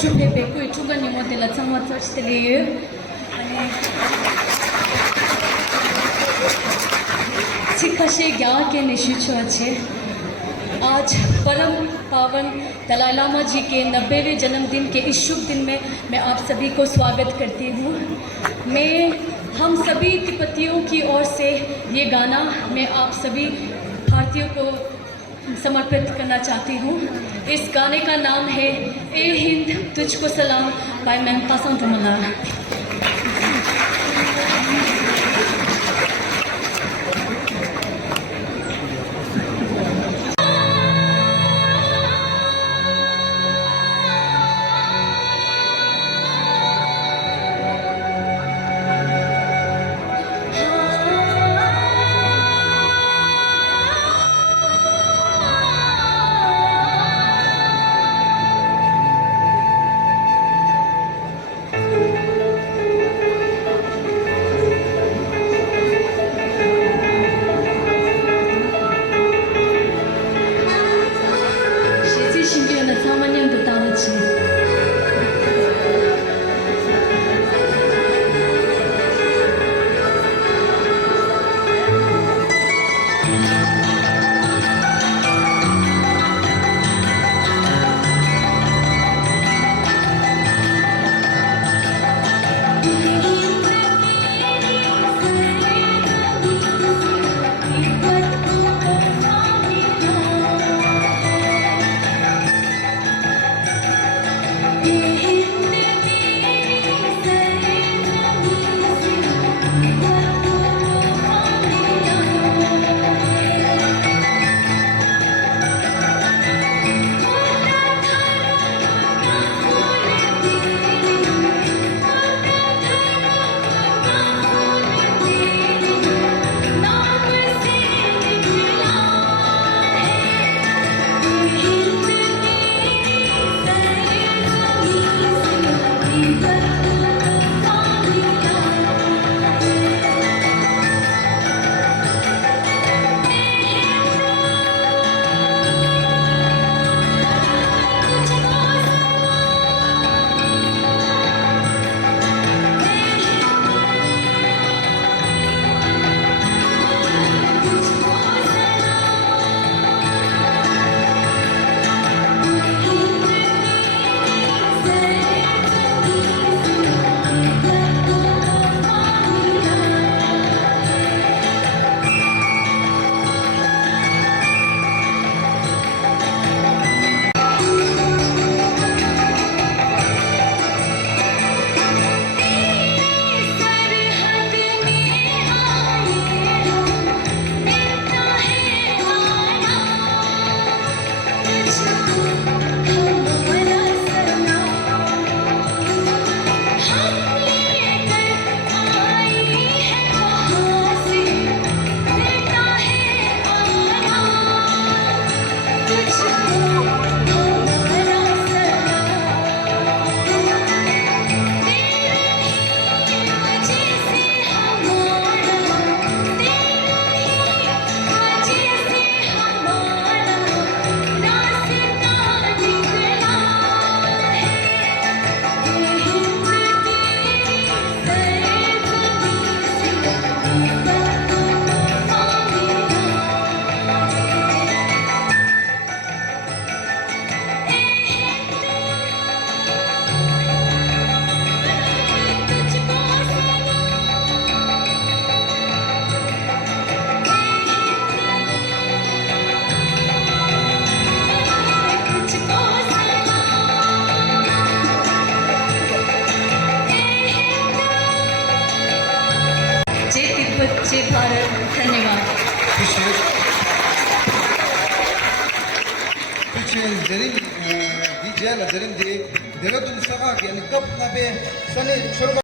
Chupebe kui chugani modela tsamwatsarsteliyu सिखाशे ज्ञान के निश्चित अच्छे आज परम पावन दलाई लामा जी के 90वें जन्मदिन के इस शुभ दिन में मैं आप सभी को स्वागत करती हूँ। मैं हम सभी तिब्बतियों की ओर से ये गाना मैं आप सभी भारतीयों को समर्पित करना चाहती हूँ। इस गाने का नाम है ए हिंद तुझको सलाम बाय मेमता संतुमला। जय भारत। धन्यवाद। Derin diyeceğim, derin değil. Devlet uluslararası yani kapına bir sene